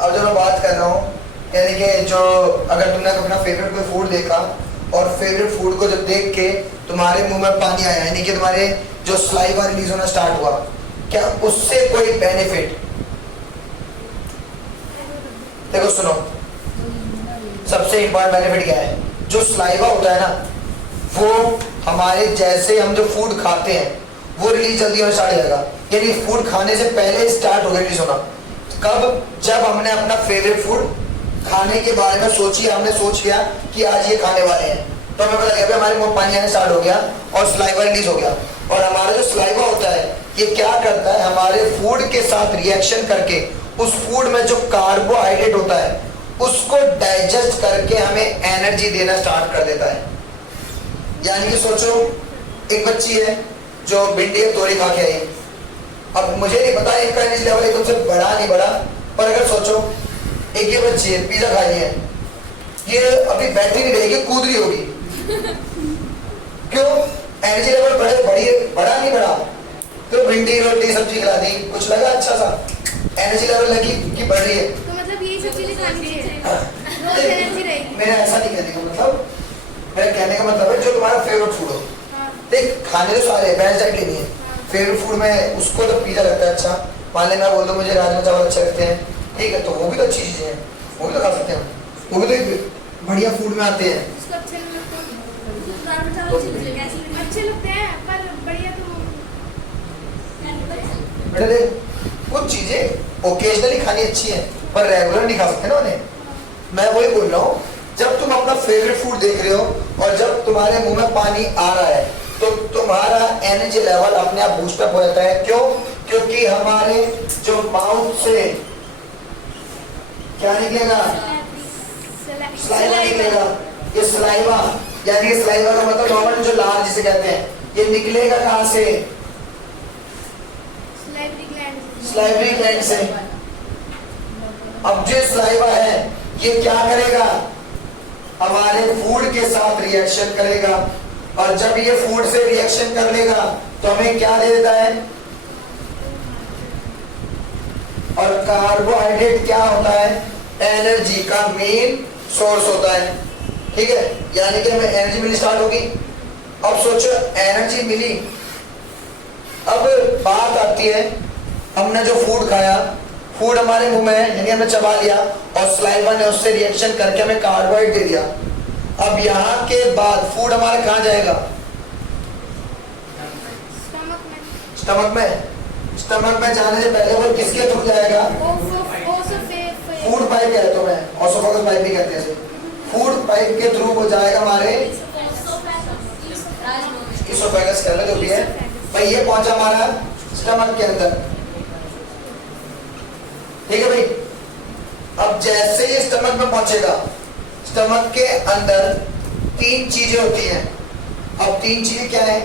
अब जो मैं बात कर रहा हूँ, यानी कि जो अगर तुमने अपना फेवरेट कोई फूड देखा और फेवरेट फूड को जब देख के तुम्हारे मुंह में पानी आया, यानी कि तुम्हारे जो सलाइवा रिलीज होना स्टार्ट हुआ, क्या उससे कोई बेनिफिट? देखो सुनो, सबसे इंपॉर्टेंट बेनिफिट क्या है? जो सलाइवा होता है ना, वो हमारे जैसे हम जो फूड खाते हैं वो रिलीज जल्दी होना स्टार्ट हो जाएगा, यानी फूड खाने से पहले स्टार्ट हो गया रिलीज होना। कब? जब हमने अपना फेवरेट फूड खाने के बारे में सोची, हमने सोच लिया कि आज ये खाने वाले हैं, तो हमें पता लगा हमारे मुंह पानी आने स्टार्ट हो गया और सलाइवा रिलीज हो गया। और हमारा जो सलाइवा होता है ये क्या करता है, हमारे फूड के साथ रिएक्शन करके उस फूड में जो कार्बोहाइड्रेट होता है उसको डाइजेस्ट करके हमें एनर्जी देना स्टार्ट कर देता है। यानी कि सोचो, एक बच्ची है जो भिंडी तोरी खा के आई, अब मुझे नहीं पता इनका एनर्जी लेवल एकदम से बढ़ा नहीं बढ़ा, पर अगर सोचो एक ये बच्ची है पिज्जा खाई है, ये अभी बैठी नहीं रहेगी, कूद रही होगी। क्यों? एनर्जी लेवल बढ़ा नहीं बढ़ा? तो भिंडी रोटी सब्जी खिला दी, कुछ लगा अच्छा सा, एनर्जी लेवल लगी कि बढ़ रही है। तो मतलब ये सब चीजें खानी चाहिए, रोज एनर्जी रहेगी। मेरा ऐसा नहीं कहने का मतलब, मेरा कहने का मतलब है जो तुम्हारा फेवरेट फूड हो। देख खाने तो सारे बैलेंस डाइट लेनी है, फेवरेट फूड में उसको तो पिज्जा लगता है अच्छा, मान ले मैं बोल दूं मुझे राजमा चावल अच्छे लगते हैं, ठीक है, तो वो भी तो अच्छी चीजें हैं, वो भी तो खा सकते हैं, वो भी तो एक बढ़िया फूड में आते हैं। उसको अच्छे नहीं लगते, अच्छे लगते हैं पर बढ़िया तो बेटा देख, कुछ चीजें ओकेजनली खानी अच्छी है पर रेगुलर नहीं खा सकते ना उन्हें। मैं वही बोल रहा हूँ, जब तुम अपना फेवरेट फूड देख रहे हो और जब तुम्हारे मुंह में पानी आ रहा है तो तुम्हारा एनर्जी लेवल अपने आप बूस्ट अप हो जाता है। क्यों? क्योंकि हमारे जो माउथ से क्या निकलेगा? सलाइवा निकलेगा। ये सलाइवा, यानी कि सलाइवा का मतलब नॉर्मल जो लार जिसे कहते हैं, ये निकलेगा कहाँ से? सलाइवरी ग्लैंड से। अब जो सलाइवा है ये क्या करेगा? हमारे फूड के साथ रिएक्शन करेगा, और जब ये फूड से रिएक्शन कर लेगा तो हमें क्या दे देता है? और कार्बोहाइड्रेट क्या होता है? एनर्जी का मेन सोर्स होता है, ठीक है, यानी कि हमें एनर्जी मिलनी स्टार्ट होगी। अब सोचो एनर्जी मिली, अब बात आती है हमने जो फूड खाया, फूड हमारे मुंह में है यानी हमने चबा लिया और सलाइवा ने उससे रिएक्शन करके हमें कार्बोहाइड्रेट दे दिया। अब यहाँ के बाद फूड हमारा कहाँ जाएगा? स्टमक में। स्टमक में जाने से पहले वो किसके थ्रू जाएगा? फूड पाइप कहते हैं, ऑसोफेगस पाइप भी कहते हैं। फूड पाइप के थ्रू वो जाएगा हमारे इसोफेगस के अंदर, जो भी है भाई, ये पहुंचा हमारा स्टमक के अंदर, ठीक है भाई। अब जैसे ये स्टमक में पहुंचेगा, स्टमक के अंदर तीन चीजें होती हैं। अब तीन चीजें क्या है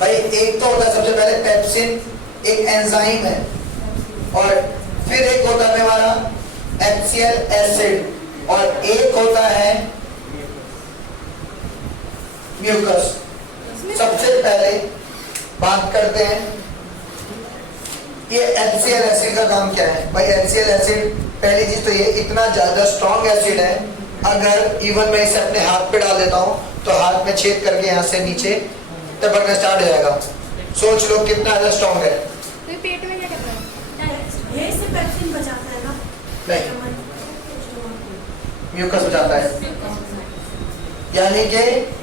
भाई? एक तो होता है सबसे पहले पेप्सिन, एक एंजाइम है, और फिर एक होता है हमारा HCl एसिड, और एक होता है म्यूकस। सबसे पहले बात करते हैं ये HCl एसिड का काम क्या है भाई? HCl एसिड, पहली चीज तो ये इतना ज्यादा स्ट्रॉन्ग एसिड है, अगर इवन मैं इसे अपने हाथ पे डाल देता हूँ तो हाथ में छेद करके यहाँ से नीचे टपकना स्टार्ट हो जाएगा। सोच लो कितना ज्यादा स्ट्रॉन्ग है। तो पेट में क्या करता है? ये से पेप्सिन बचाता है ना? नहीं, म्यूकस बचाता है, यानी कि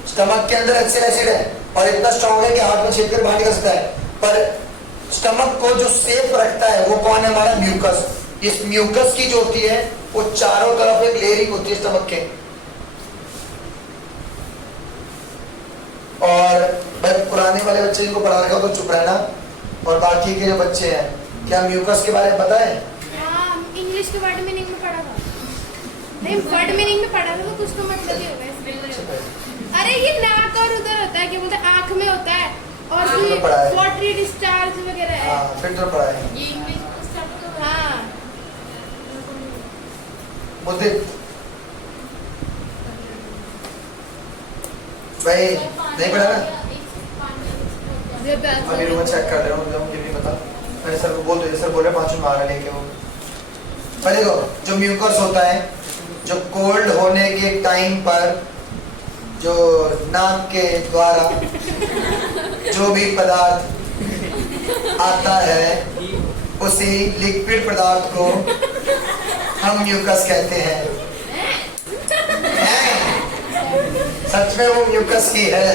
स्टमक के अंदर HCl एसिड है और इतना स्ट्रॉन्ग है कि हाथ में छेद कर बाहर निकल सकता है, पर स्टमक को जो सेफ रखता है वो कौन है? हमारा म्यूकस। इस म्यूकस की जो होती है वो चारों तरफ एक लेयरिंग होती है स्टमक के। और भाई पुराने वाले बच्चे जिनको पढ़ा रखे हो तो चुप रहना, और बाकी के जो बच्चे हैं, क्या म्यूकस के बारे में पता है? इंग्लिश के वर्ड मीनिंग में पढ़ा था, नहीं वर्ड मीनिंग में पढ़ा था, तो कुछ तो मतलब ही होगा। अरे ये नाक और उधर होता है, क्या बोलते हैं, आँख में होता है, और भी पोट्री डिस्चार्ज वगैरह है। हाँ, फिर तो पढ़ा है ये इंग्लिश में सब। हाँ, बोलते भाई नहीं पढ़ा ना? अभी मैं चेक कर रहा हूँ, मुझे नहीं पता। मैंने सर को बोल दिया, सर बोल रहे 5 मिनट में आ रहा लेके वो। पर देखो जो म्यूकस होता है, जो कोल्ड होने के टाइम पर जो नाक के द्वारा जो भी पदार्थ आता है उसी लिक्विड पदार्थ को हम म्यूकस कहते हैं। सच में वो म्यूकस ही है।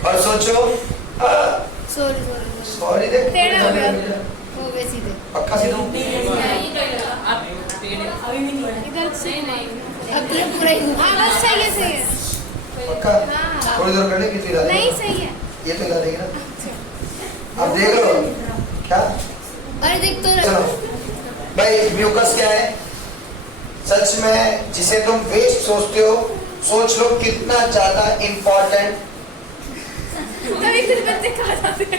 और सोचो सॉरी सॉरी देख टेढ़ा हो गया, हो गए सीधे। पक्का सीधा इधर से अब ये पूरा ही हाँ बस सही है पक्का हाँ। थोड़ी देर करने कितनी डालेंगे? नहीं सही है। ये तो डालेंगे ना। अब देख लो क्या। अरे देख तो चलो भाई म्यूकस क्या है? सच में जिसे तुम वेस्ट सोचते हो, सोच लो कितना ज्यादा इम्पोर्टेंट। कभी फिर बच्चे खा जाते हैं।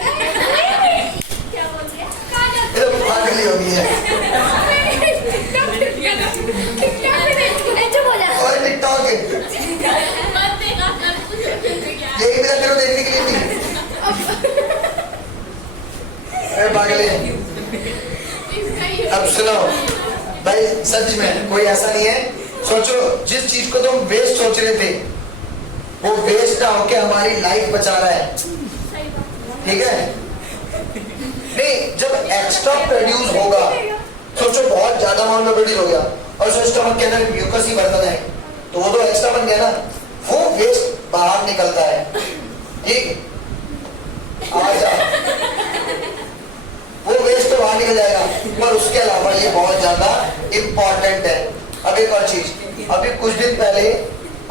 क्या बोल रहे हैं? खा जाते ये तो पागल हो गई है। चुप हो जा। और टिकटॉक है यही मेरा तेरे को देखने के लिए थी। अरे पागल है। अब सुनो भाई, सच में कोई ऐसा नहीं है। सोचो जिस चीज को तुम वेस्ट सोच रहे थे वो वेस्ट ना होके हमारी लाइफ बचा रहा है। ठीक है? नहीं, जब एक्स्ट्रा प्रोड्यूस होगा, सोचो बहुत ज्यादा अमाउंट में प्रोड्यूस हो गया और सोचो स्टमक के अंदर म्यूकस ही बढ़ता जाए तो वो तो एक्स्ट्रा बन गया ना, वो वेस्ट बाहर निकलता है। ठीक, आजा वो वेस्ट तो बाहर निकल जाएगा, पर उसके अलावा ये बहुत ज्यादा इम्पोर्टेंट है। अब एक और चीज, अभी कुछ दिन पहले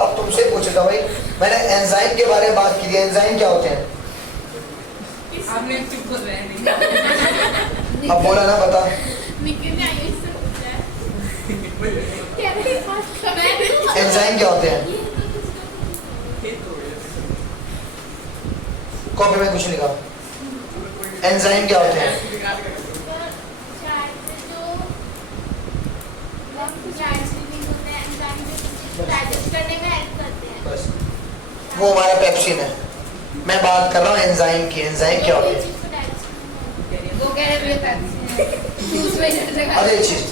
अब तुमसे पूछता भाई, मैंने एंजाइम के बारे में बात की थी। एंजाइम क्या होते हैं? आपने चुप कर रहे हैं। अब बोला ना, बता। एंजाइम क्या होते हैं? कॉपी में कुछ लिखा। एंजाइम क्या होते हैं? बस वो हमारा पेप्सिन है। मैं बात कर रहा हूँ एंजाइम की। एंजाइम क्या होते हैं? अरे चीज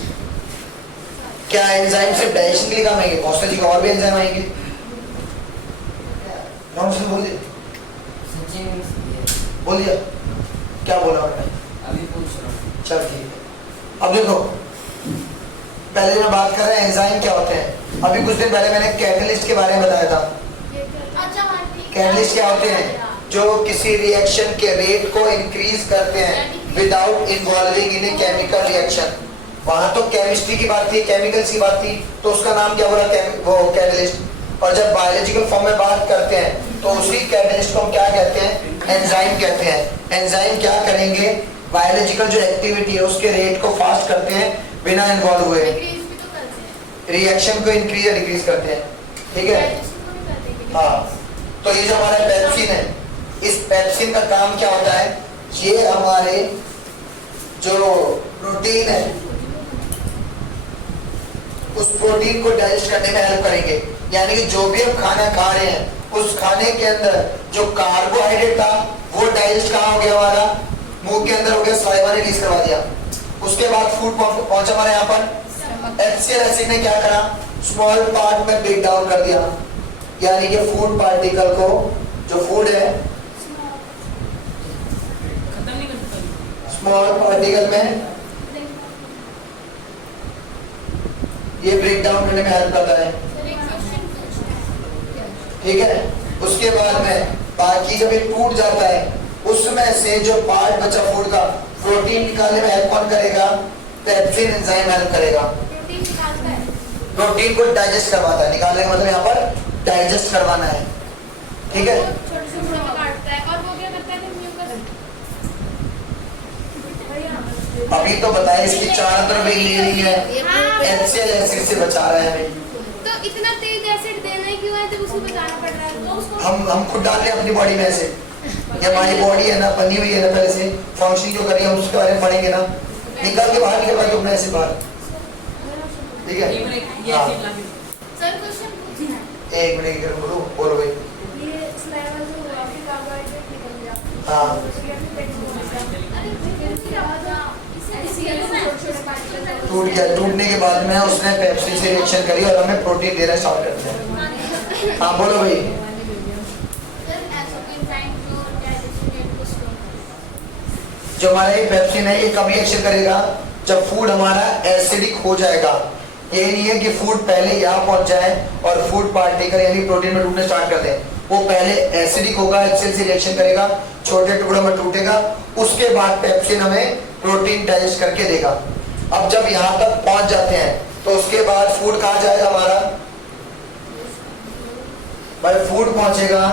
क्या एंजाइम से डाइजेशन के लिए काम आएंगे? कौशल जी का और भी एंजाइम आएंगे। कौन सा बोल दिया? बोल दिया क्या बोला मैंने? अभी पूछ रहा हूँ। चल ठीक है। अब देखो, पहले मैं बात कर रहा है एंजाइम क्या होते हैं। अभी कुछ दिन पहले मैंने कैटलिस्ट के बारे में बताया था। कैटलिस्ट क्या होते हैं? जो किसी रिएक्शन के रेट को इंक्रीज करते हैं without involving in a chemical reaction. वहां तो केमिस्ट्री की बात थी, केमिकल्स की बात थी, तो उसका नाम क्या बोला? वो कैटलिस्ट। और जब बायोलॉजिकल फॉर्म में बात करते हैं तो उसी कैटलिस्ट को हम क्या कहते हैं? एंजाइम कहते हैं। एंजाइम क्या करेंगे? बायोलॉजिकल जो एक्टिविटी है उसके रेट को फास्ट करते हैं बिना इन्वॉल्व हुए। रिएक्शन को इंक्रीज या डिक्रीज करते हैं। ठीक है? हाँ, तो ये जो हमारा पेप्सिन है, इस पेप्सिन का काम क्या होता है? ये हमारे जो प्रोटीन है उस प्रोटीन को डाइजेस्ट करने में हेल्प करेंगे। यानी कि जो भी हम खाना खा रहे हैं उस खाने के अंदर जो कार्बोहाइड्रेट था वो डाइजेस्ट कहाँ हो गया? हमारा मुंह के अंदर हो गया, सलाइवा ने रिलीज करवा दिया। उसके बाद फूड पहुंचा हमारे यहाँ पर। HCl एसिड ने क्या करा? स्मॉल पार्ट में ब्रेक डाउन कर दिया। यानी कि फूड पार्टिकल को, जो फूड है स्मॉल पार्टिकल में ये ब्रेक डाउन करने में हेल्प करता है। ठीक है? उसके बाद में बाकी जब ये टूट जाता है उसमें से जो पार्ट बचा फूड का, प्रोटीन निकालने में हेल्प कौन करेगा? पेप्सिन एंजाइम हेल्प करेगा। प्रोटीन को डाइजेस्ट करवाता है। निकालने का मतलब यहाँ पर डाइजेस्ट करवाना है। ठीक है? अभी तो बताया इसकी चारों तरफ इंजीनियरिंग है। HCl एसिड से बचा रहा है हमें। तो इतना तेज एसिड देना ही क्यों है जब उसको बचाना पड़ रहा है? तो उसको हम खुद डालते हैं अपनी बॉडी में से। ये हमारी बॉडी है ना, बनी हुई है ना पहले से, फंक्शनिंग जो करी हम उसके बारे में पढ़ेंगे ना। निकाल के बाहर निकल तुमने ऐसे बाहर। ठीक है? हाँ, सर क्वेश्चन पूछना है। एक मिनट इधर बोलो, बोलो भाई। ये स्लाइवा जो आपके कार्बोहाइड्रेट निकल गया। हाँ। उसके अंदर पेट टूट गया, टूटने के बाद में उसने पेप्सी से रिएक्शन करी और हमें प्रोटीन देना स्टार्ट कर दिया। हाँ बोलो भाई। जो हमारा ये पेप्सिन है ये कब रिएक्शन करेगा? जब फूड हमारा एसिडिक हो जाएगा। ये नहीं है कि फूड पहले यहाँ पहुंच जाए और फूड पार्टिकल यानी प्रोटीन में टूटने स्टार्ट कर दे। वो पहले एसिडिक होगा, एचसीएल से रिएक्शन करेगा, छोटे टुकड़ों में टूटेगा, उसके बाद पेप्सिन हमें प्रोटीन डाइजेस्ट करके देगा। अब जब यहाँ तक पहुंच जाते हैं तो उसके बाद फूड कहाँ जाएगा हमारा? भाई फूड पहुंचेगा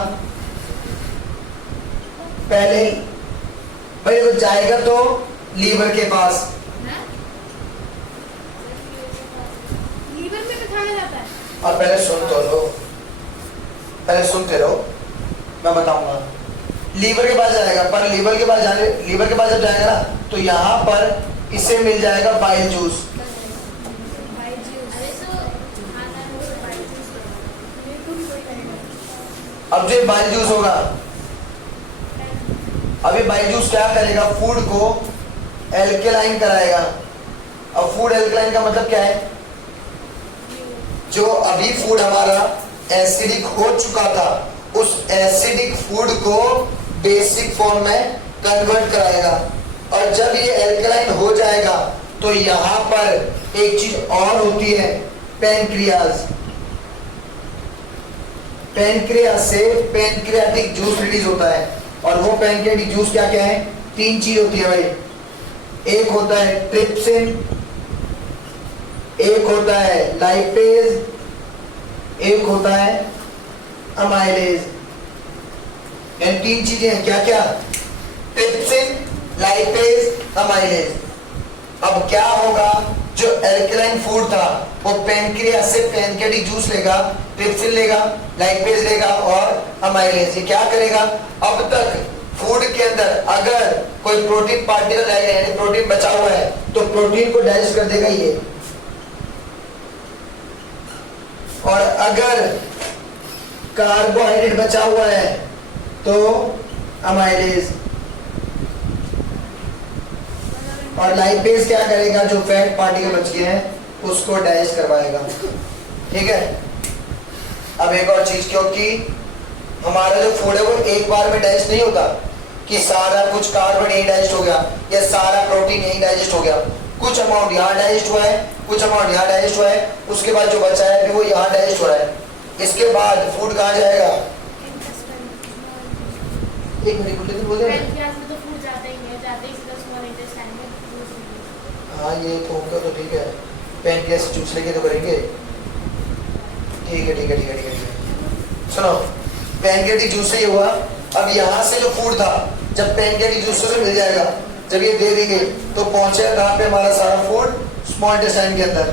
पहले भाई वो जाएगा तो लीवर के पास। लीवर में भी खाना जाता है। और पहले सुन तो लो, पहले सुनते रहो, मैं बताऊंगा। लीवर के पास जाएगा, पर लीवर के पास जब जाएगा ना तो यहाँ पर इसे मिल जाएगा बाइल जूस। अब जो बाइल जूस होगा, अभी बाइल जूस क्या करेगा? फूड को एल्केलाइन कराएगा। अब फूड एल्केलाइन का मतलब क्या है? जो अभी फूड हमारा एसिडिक हो चुका था उस एसिडिक फूड को बेसिक फॉर्म में कन्वर्ट कराएगा। और जब ये एल्केलाइन हो जाएगा तो यहाँ पर एक चीज और होती है, पैनक्रियाज। पैनक्रियाज से पैनक्रियाटिक जूस रिलीज होता है। और वो पैनक्रियाटिक जूस क्या क्या है? 3 चीज होती है भाई। एक होता है ट्रिप्सिन, एक होता है लाइपेज, एक होता है अमाइलेज। यानी 3 चीजें हैं। क्या क्या? Trypsin, lipase, amylase. अब क्या होगा? जो एल्कलाइन फूड था वो पैनक्रियास से पैनक्रियाटिक जूस लेगा, ट्रिप्सिन लेगा, लाइपेज लेगा और अमाइलेज। ये क्या करेगा? अब तक फूड के अंदर अगर कोई प्रोटीन पार्टिकल रह गया यानी प्रोटीन बचा हुआ है तो प्रोटीन को डाइजेस्ट कर देगा ये। और अगर कार्बोहाइड्रेट बचा हुआ है तो अमाइलेज। और लाइपेज क्या करेगा? जो फैट पार्टिकल बच गए हैं उसको डाइजेस्ट करवाएगा। ठीक है। अब एक और चीज, क्योंकि हमारा जो फूड है वो एक बार में डाइजेस्ट नहीं होता कि सारा कुछ कार्बन यही डाइजेस्ट हो गया या सारा प्रोटीन यही डाइजेस्ट हो गया। कुछ अमाउंट यहाँ डाइजेस्ट हुआ है, कुछ अमाउंट यहाँ डाइजेस्ट हुआ है, उसके बाद जो बचा है फिर वो यहाँ डाइजेस्ट हो रहा है। इसके बाद फूड कहाँ जाएगा? एक मिनट बोल दे। हाँ ये तो होगा तो ठीक है। पैनक्रियास से जूस लेके तो करेंगे। ठीक है ठीक है ठीक है ठीक है। सुनो, पैनक्रियाटिक जूस से ये हुआ। अब यहाँ से जो फूड था जब पैनक्रियाटिक जूस से मिल जाएगा, जब ये दे देंगे तो पहुंचेगा कहाँ पे हमारा सारा फूड? स्मॉल इंटेस्टाइन के अंदर।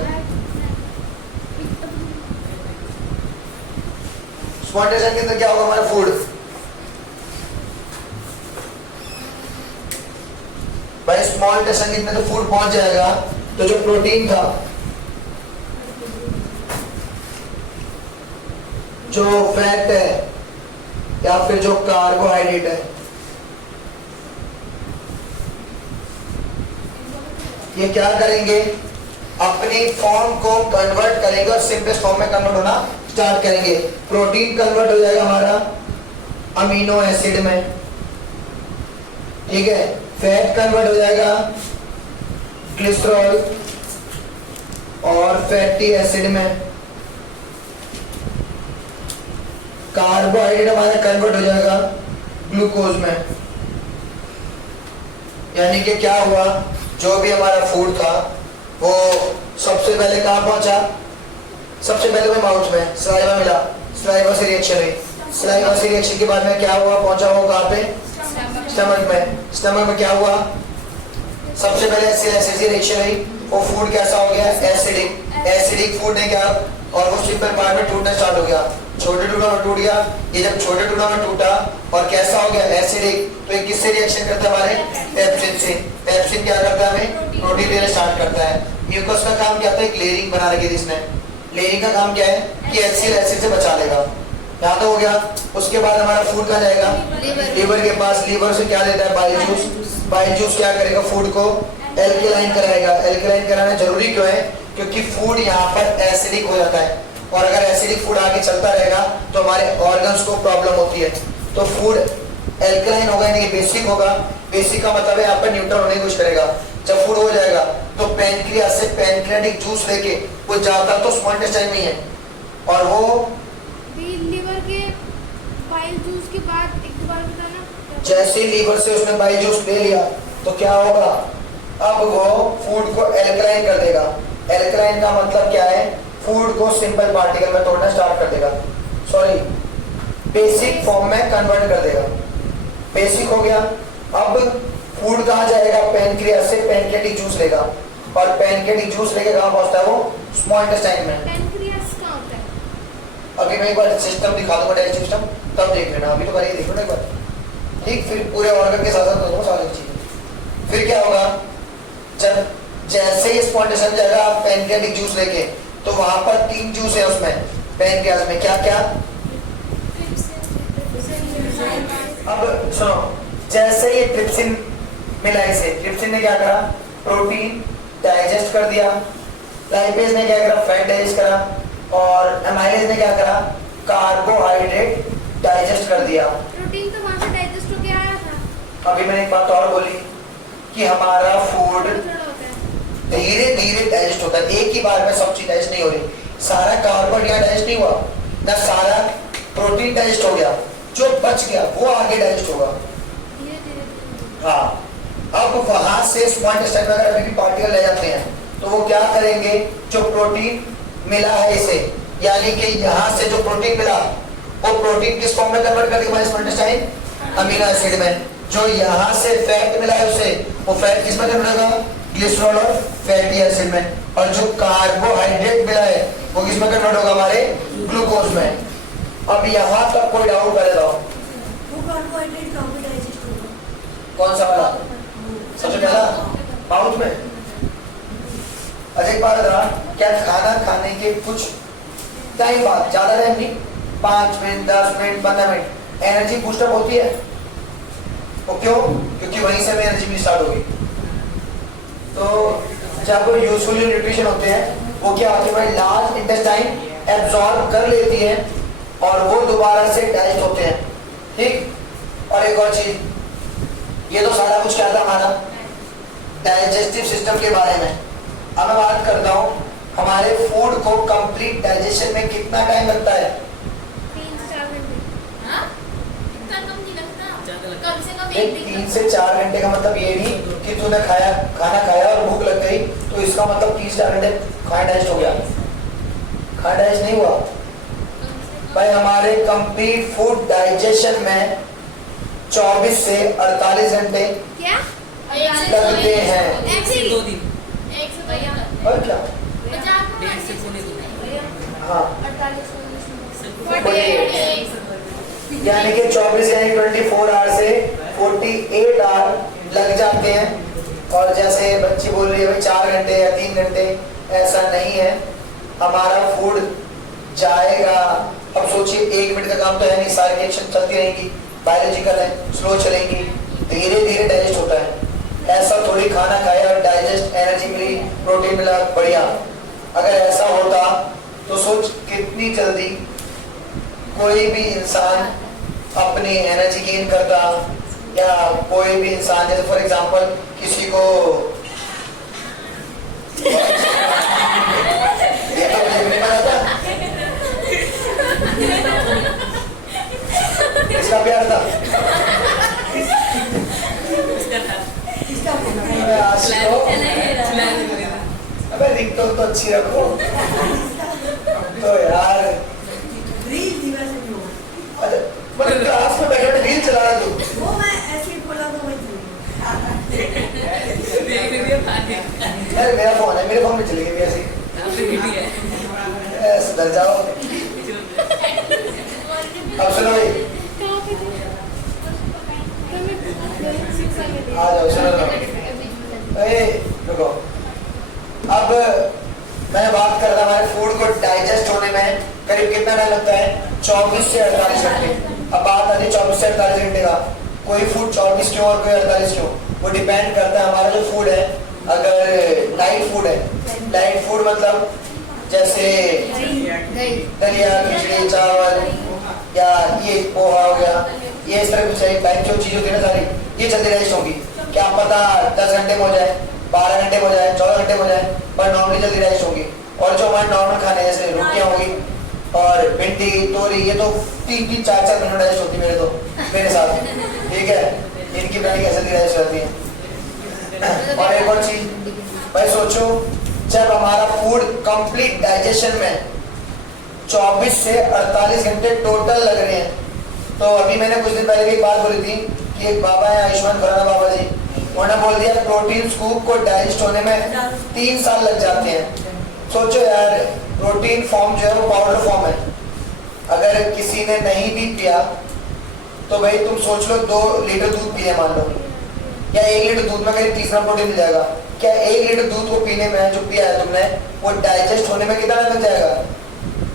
स्मॉल इंटेस्टाइन के अंदर क्या होगा हमारा फूड? भाई स्मॉल इंटेस्टाइन के अंदर तो फूड पहुंच जाएगा तो जो प्रोटीन था, जो फैट है या फिर जो कार्बोहाइड्रेट है, ये क्या करेंगे? अपनी फॉर्म को कन्वर्ट करेंगे और सिंपलेस्ट फॉर्म में कन्वर्ट होना स्टार्ट करेंगे। प्रोटीन कन्वर्ट हो जाएगा हमारा अमीनो एसिड में। ठीक है। फैट कन्वर्ट हो जाएगा ग्लिसरॉल और फैटी एसिड में। कार्बोहाइड्रेट हमारा कन्वर्ट हो जाएगा ग्लूकोज में। यानी कि क्या हुआ? जो भी हमारा फूड था वो सबसे पहले कहाँ पहुंचा? सबसे पहले वो माउथ में सलाइवा मिला, सलाइवा से रिएक्शन हुई, सलाइवा से रिएक्शन के बाद में क्या हुआ? पहुंचा वो कहाँ पे? स्टमक में। स्टमक में क्या हुआ? सबसे पहले एसिड से रिएक्शन हुई, वो फूड कैसा हो गया? एसिडिक। एसिडिक फूड ने क्या? और वो सिंपल पार्ट में टूटना स्टार्ट हो गया, छोटे टुकड़ों में टूट गया। ये जब छोटे टुकड़ों में टूटा और कैसा हो गया? एसिडिक। तो ये किससे रिएक्शन करता है? हमारे पेप्सिन से। पेप्सिन क्या करता है? हमें प्रोटीन देना स्टार्ट करता है। म्यूकस का काम क्या होता है? एक लेयरिंग बना रखी थी इसने। लेयरिंग का काम क्या है? कि एचसीएल एसिड से बचा लेगा। यहाँ तो हो गया। उसके बाद हमारा फूड कहाँ जाएगा? लीवर के पास। लीवर से क्या लेता है? Bile juice. बाइल जूस क्या करेगा, फूड को एल्केलाइन कराएगा। एल्केलाइन कराना जरूरी क्यों है? क्योंकि फूड यहाँ पर एसिडिक हो जाता है, और अगर एसिडिक फूड आगे चलता रहेगा तो हमारे ऑर्गन्स को प्रॉब्लम होती है। तो फूड एल्कलाइन होगा यानी कि बेसिक होगा। बेसिक का मतलब है यहाँ पर न्यूट्रल होने की कोशिश करेगा। जब फूड हो जाएगा तो पैनक्रियास से पैनक्रियाटिक जूस लेके वो जाता तो स्मॉल इंटेस्टाइन में ही है, और वो लीवर के बाइल जूस के बाद एक बार बताना। जैसे ही लीवर से उसने बाइल जूस ले लिया तो क्या होगा, अब वो फूड को एल्कलाइन कर देगा। एल्कलाइन का मतलब क्या है? फूड को सिंपल पार्टिकल में तोड़ना स्टार्ट कर देगा, सॉरी बेसिक फॉर्म में कन्वर्ट कर देगा। बेसिक हो गया। अब फूड कहाँ जाएगा? पैनक्रियास से पैनक्रियाटिक जूस लेगा, और पैनक्रियाटिक जूस लेके कहाँ पहुंचता है? वो स्मॉल इंटेस्टाइन में। पैनक्रियास कहाँ होता है? अभी मैं एक बार सिस्टम दिखा दूंगा, डाइजेस्टिव सिस्टम, तब देख लेना। अभी तो पहले देखो ना एक बार, ठीक? फिर पूरे ऑर्गन के साथ साथ बताऊंगा सारी चीजें। फिर क्या होगा, जब जैसे ही स्मॉल इंटेस्टाइन जाएगा पैनक्रियाटिक जूस लेके, तो वहां पर 3 जूस है उसमें पैनक्रियास में। क्या क्या? अब सुनो, जैसे ही ट्रिप्सिन मिला इसे, ट्रिप्सिन ने क्या करा? प्रोटीन डाइजेस्ट कर दिया। लाइपेज ने क्या करा? फैट डाइजेस्ट करा। और एमाइलेज ने क्या करा? कार्बोहाइड्रेट डाइजेस्ट कर दिया। प्रोटीन तो वहां से डाइजेस्ट होके आया था। अभी मैंने एक बात और बोली कि हमारा फूड थोड़ा होता है। धीरे धीरे डाइजेस्ट होता है, एक ही बार में सब चीज डाइजेस्ट नहीं हो रही। सारा कार्बन यहाँ डाइजेस्ट नहीं हुआ ना, सारा प्रोटीन डाइजेस्ट हो गया, जो बच गया वो आगे डाइजेस्ट होगा। धीरे धीरे हाँ, अब वहां से स्मॉल इंटेस्टाइन में अगर अभी भी पार्टिकल ले जाते हैं तो वो क्या करेंगे? जो प्रोटीन मिला है इसे, यानी कि यहाँ से जो प्रोटीन मिला वो प्रोटीन किस फॉर्म में कन्वर्ट कर देगा स्मॉल इंटेस्टाइन? अमीनो एसिड में। जो यहाँ से फैट मिला है उसे, वो फैट किस में कन्वर्ट होगा? ग्लिसरॉल और फैटी एसिड में। और जो कार्बोहाइड्रेट मिला है वो किस में कन्वर्ट होगा? हमारे ग्लूकोज में। अब यहाँ तक कोई डाउट करे तो वो कार्बोहाइड्रेट कहाँ पे डाइजेस्ट होगा? कौन सा वाला? सबसे पहला माउथ में। अच्छा एक बात बता, क्या खाना खाने के कुछ टाइम बाद, ज्यादा टाइम नहीं, 5 minute 10 minute 15 minute energy boost up होती है? वो क्यों? क्योंकि वहीं से एनर्जी भी स्टार्ट होगी। तो जब यूजफुली न्यूट्रिशन होते हैं वो क्या होते हैं? लार्ज इंटेस्टाइन एब्जॉर्ब कर लेती है और वो दोबारा से डाइजेस्ट होते हैं, ठीक? और एक और चीज, ये तो सारा कुछ क्या था हमारा डाइजेस्टिव सिस्टम के बारे में। अब मैं बात करता हूँ हमारे फूड को कंप्लीट डाइजेशन में कितना टाइम लगता है? 3 से 4 घंटे। हाँ? इतना कम नहीं लगता? ज़्यादा लगता है। कम से कम एक 3 से 4 घंटे का मतलब ये नहीं कि तूने खाना खाया और भूख लग गई तो इसका मतलब 3-4 घंटे खाना डाइजेस्ट हो गया। खाना डाइजेस्ट नहीं हुआ भाई। हमारे कंप्लीट फूड डाइजेशन में 24 से 48 घंटे क्या? लगते हैं। एक से 2 दिन। और क्या? 1.5 से 2.5 हाँ, 48 यानी कि 24 यानी 24 आवर से 48 आवर लग जाते हैं। और जैसे बच्ची बोल रही है भाई 4 घंटे या 3 घंटे, ऐसा नहीं है। हमारा फूड जाएगा, अब सोचिए 1 मिनट का काम तो है नहीं, सारी रिएक्शन चलती रहेंगी, बायोलॉजिकल है, स्लो चलेंगी, धीरे धीरे डाइजेस्ट होता है। ऐसा थोड़ी खाना खाया और डाइजेस्ट, एनर्जी मिली, प्रोटीन मिला, बढ़िया। अगर ऐसा होता तो सोच कितनी जल्दी कोई भी इंसान अपनी एनर्जी गेन करता, या कोई भी इंसान जैसे फॉर एग्जांपल किसी को ये तो मुझे नहीं पता था, इसका प्यार था। अबे आशिक हो। अबे रिंगटोन तो अच्छी रखो तो यार। रील दीवार से भी होगा। अच्छा, मतलब क्लास में बैठे रील चला रहा तू? वो मैं ऐसे ही बोला तो वही थी। यार मेरा फोन है, मेरे फोन में चली गई ऐसी। सुधर जाओ। अब सुनो भाई, आ जाओ, सुनो ना। रुको, अब मैं बात कर रहा हमारे फूड को डाइजेस्ट होने में करीब कितना टाइम लगता है? 24 से 48 घंटे। अब बात आती है 24 से 48 घंटे का, कोई फूड 24 क्यों और कोई 48 क्यों, वो डिपेंड करता है हमारा जो फूड है। अगर लाइट फूड है, लाइट फूड मतलब जैसे दलिया, खिचड़ी, चावल या ये पोहा हो गया, ये इस तरह कुछ लाइट जो चीज़ होती है ना सारी, ये जल्दी डाइजेस्ट होगी। क्या पता 10 घंटे में हो जाए, 12 घंटे में हो जाए, 14 घंटे में हो जाए, पर नॉर्मली जल्दी डाइजेस्ट होगी। और जो हमारे नॉर्मल खाने जैसे रोटियाँ होगी और भिंडी, तोरी, ये तो 3-3, 4-4 मिनट डाइजेस्ट होती है मेरे साथ, ठीक है। इनकी बनाई कैसे डाइजेस्ट रहती है। और एक और चीज भाई सोचो, जब हमारा फूड कंप्लीट डाइजेशन में 24 से 48 घंटे टोटल लग रहे हैं, तो अभी मैंने कुछ दिन पहले भी एक बात बोली थी कि एक बाबा है आयुष्मान खुराना बाबा जी, उन्होंने बोल दिया प्रोटीन स्कूप को डाइजेस्ट होने में 3 साल लग जाते हैं। सोचो यार, प्रोटीन फॉर्म जो है वो पाउडर फॉर्म है। अगर किसी ने नहीं भी पिया तो भाई तुम सोच लो 2 लीटर दूध पिए मान लो, या 1 लीटर दूध में करीब 30 ग्राम प्रोटीन मिल जाएगा। क्या 1 लीटर दूध को पीने में जो पिया है तुमने, वो डाइजेस्ट होने में कितना लग जाएगा?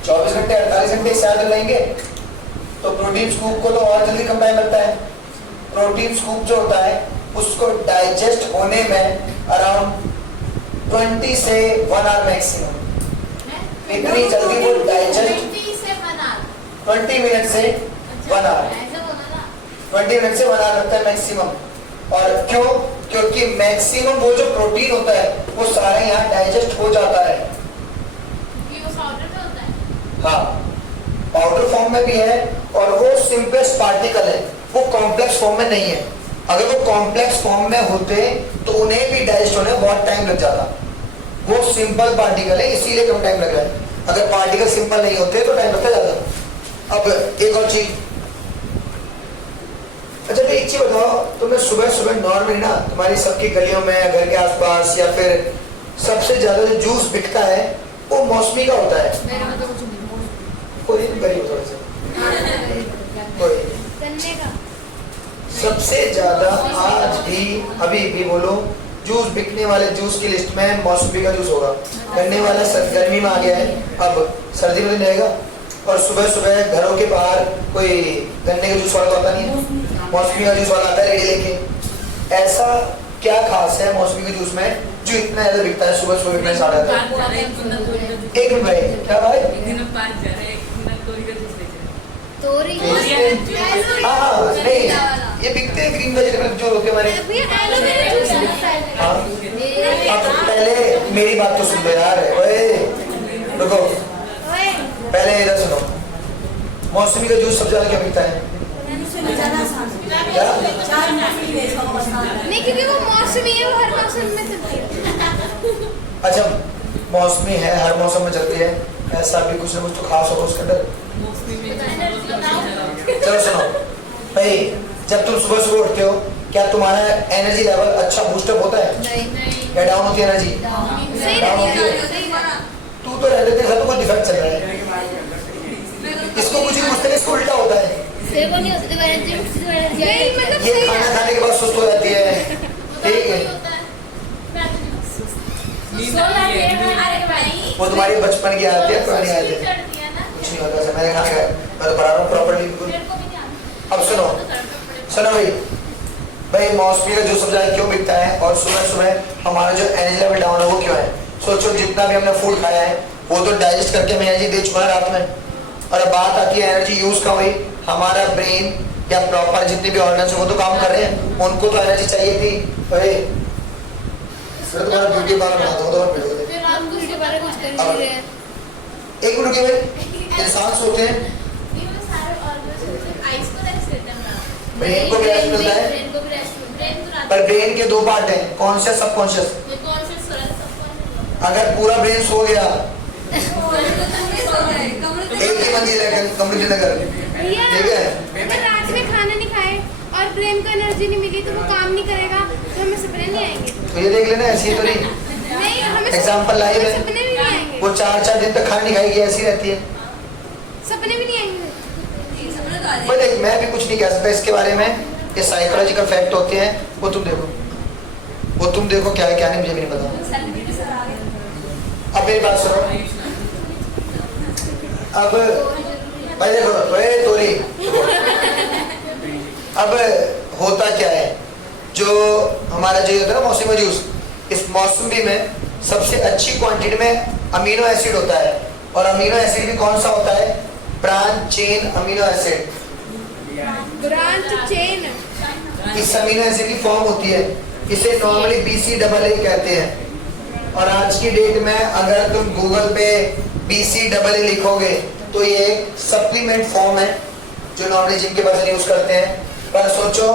24 घंटे, 48 घंटे से ज्यादा लगेंगे। तो प्रोटीन स्कूप को तो और जल्दी कम टाइम लगता है। प्रोटीन स्कूप जो होता है उसको डाइजेस्ट होने में अराउंड 20 से 1 आवर मैक्सिमम, इतनी जल्दी वो डाइजेस्ट 20 मिनट से 1 आवर, 20 मिनट से 1 आवर लगता है मैक्सिमम। और क्यों? क्योंकि मैक्सिमम वो जो प्रोटीन होता है वो सारे यहाँ डाइजेस्ट हो जाता है। हाँ, पाउडर फॉर्म में भी है और वो सिंपलेस्ट पार्टिकल है, वो कॉम्प्लेक्स फॉर्म में नहीं है। अगर वो कॉम्प्लेक्स फॉर्म में होते तो उन्हें भी डाइजेस्ट होने में बहुत टाइम लग जाता। वो सिंपल पार्टिकल है इसीलिए कम टाइम लग रहा है। अगर पार्टिकल सिंपल नहीं होते तो टाइम लगता जाता। अब एक और चीज, अच्छा भाई एक चीज बताओ, तुम्हें सुबह सुबह नॉर्मली ना तुम्हारी सबकी गलियों में, घर के आसपास, या फिर सबसे ज्यादा जो जूस बिकता है वो मौसमी का होता है। कोई गरीब थोड़ा सा कोई सबसे ज्यादा आज भी अभी भी बोलो जूस बिकने वाले जूस की लिस्ट में मौसमी का जूस होगा। गन्ने वाला गर्मी में आ गया है, अब सर्दी में तो जाएगा। और सुबह सुबह घरों के बाहर कोई गन्ने का जूस वाला तो आता नहीं है, मौसमी का जूस वाला आता है रेडी लेके। ऐसा क्या खास है मौसमी के जूस में जो इतना ज्यादा बिकता है सुबह सुबह बिकने स्टार्ट होता है? एक मिनट भाई, क्या भाई? हाँ नहीं, ये बिकते हैं ग्रीन वेजिटेबल जो होते हैं हमारे। हाँ, अब पहले मेरी बात तो सुन लो यार, ओए रुको, पहले इधर सुनो। मौसमी का जूस सबसे ज्यादा क्यों बिकता है? क्या? नहीं, क्योंकि वो मौसमी है, वो हर मौसम में चलती है। अच्छा, मौसमी है, हर मौसम में चलती है, ऐसा भी कुछ ना कुछ तो खास होगा उसके अंदर। चलो सुनो भाई, जब तुम सुबह सुबह उठते हो क्या तुम्हारा एनर्जी लेवल अच्छा बूस्टअप होता है? नहीं। क्या डाउन होती है एनर्जी? सही डाउन होती है। तू तो रहते थे, तो कोई डिफेक्ट चल रहा है। इसको कुछ नहीं पूछते, इसको उल्टा होता है। नहीं, मतलब ये खाना खाने के बाद सुस्त हो जाती है, ठीक है? वो तुम्हारी बचपन की आदत है, पुरानी आदत है, कुछ नहीं होता। मैंने खाना खाया, मैं तो बना रहा हूँ प्रॉपर्ली बिल्कुल। अब सुनो सुनो भाई मौसमी का जूस सबसे ज्यादा क्यों बिकता है और सुबह सुबह हमारा जो एनर्जी लेवल डाउन है वो क्यों है? सोचो, जितना भी हमने फूड खाया है वो तो डाइजेस्ट करके हमें एनर्जी दे चुका है रात में, और अब बात आती है एनर्जी यूज का। वही हमारा ब्रेन या प्रॉपर जितने भी ऑर्गन्स है वो तो काम कर रहे हैं, उनको तो एनर्जी चाहिए थी। भाई तुम्हारा ब्यूटी बार बना दो, एक मिनट भाई, इंसान सोते हैं ब्रेन को भी रेस्ट मिलता है, पर ब्रेन के 2 पार्ट हैं, कॉन्शियस सबकॉन्शियस। अगर पूरा ब्रेन सो गया, एक ही मंजिल है कमृति नगर, ठीक है? अगर रात में खाना नहीं खाए और ब्रेन को एनर्जी नहीं मिली तो वो काम नहीं करेगा, तो हमें सपने नहीं आएंगे। तो ये देख लेना, ऐसी तो नहीं, नहीं हमें एग्जाम्पल लाइव है। सपने भी नहीं आएंगे, वो 4-4 दिन तक खाना नहीं खाएगी, ऐसी रहती है। सपने भी नहीं आएंगे। पर देख, मैं भी कुछ नहीं कह सकता इसके बारे में, ये साइकोलॉजिकल फैक्ट होते हैं, वो तुम देखो क्या है क्या नहीं, मुझे भी नहीं पता। अब मेरी बात सुनो, अब भाई देखो, तोरी अब होता क्या है, जो हमारा जो होता है ना मौसमी जूस, इस मौसमी में सबसे अच्छी क्वांटिटी में अमीनो एसिड होता है, और अमीनो एसिड भी कौन सा होता है, branch chain amino acid. Branch chain. इस अमीनो एसिड की फॉर्म होती है, इसे नॉर्मली BCAA कहते हैं। और आज की डेट में अगर तुम गूगल पे BCAA लिखोगे तो ये एक सप्लीमेंट फॉर्म है जो नॉर्मली जिम के पर्सन यूज करते हैं। पर सोचो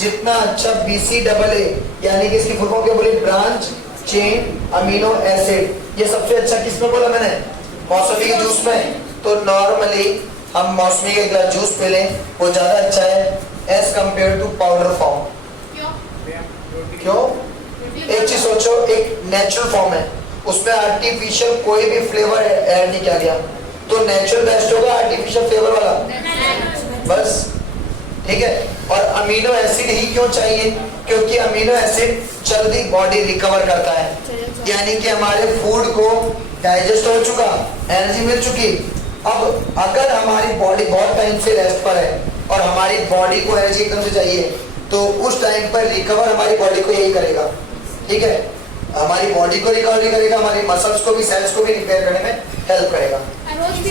जितना अच्छा BCAA यानी कि इसकी फुल फॉर्म क्या बोली, ब्रांच चेन अमीनो एसिड, ये सबसे अच्छा किसमें बोला मैंने, मौसमी के जूस में। तो नॉर्मली हम मौसमी का एक गिलास जूस पी लें वो ज्यादा अच्छा है as compare to powder form. क्यों? एक चीज सोचो, एक नेचुरल फॉर्म है, उसमें आर्टिफिशियल कोई भी फ्लेवर ऐड नहीं किया गया, तो नेचुरल बेस्ट होगा आर्टिफिशियल फ्लेवर वाला, बस। ठीक है। और अमीनो एसिड ही क्यों चाहिए, क्योंकि अमीनो एसिड जल्दी बॉडी रिकवर करता है, यानी कि हमारे फूड को डाइजेस्ट हो चुका, एनर्जी मिल चुकी, अब अगर हमारी बॉडी बहुत टाइम से रेस्ट पर है और हमारी बॉडी को एनर्जी एकदम से चाहिए, तो उस टाइम पर रिकवर हमारी बॉडी को यही करेगा। ठीक है, हमारी बॉडी को रिकवरी करेगा, हमारी मसल्स को भी, सेल्स को भी रिपेयर करने में हेल्प करेगा। रोज भी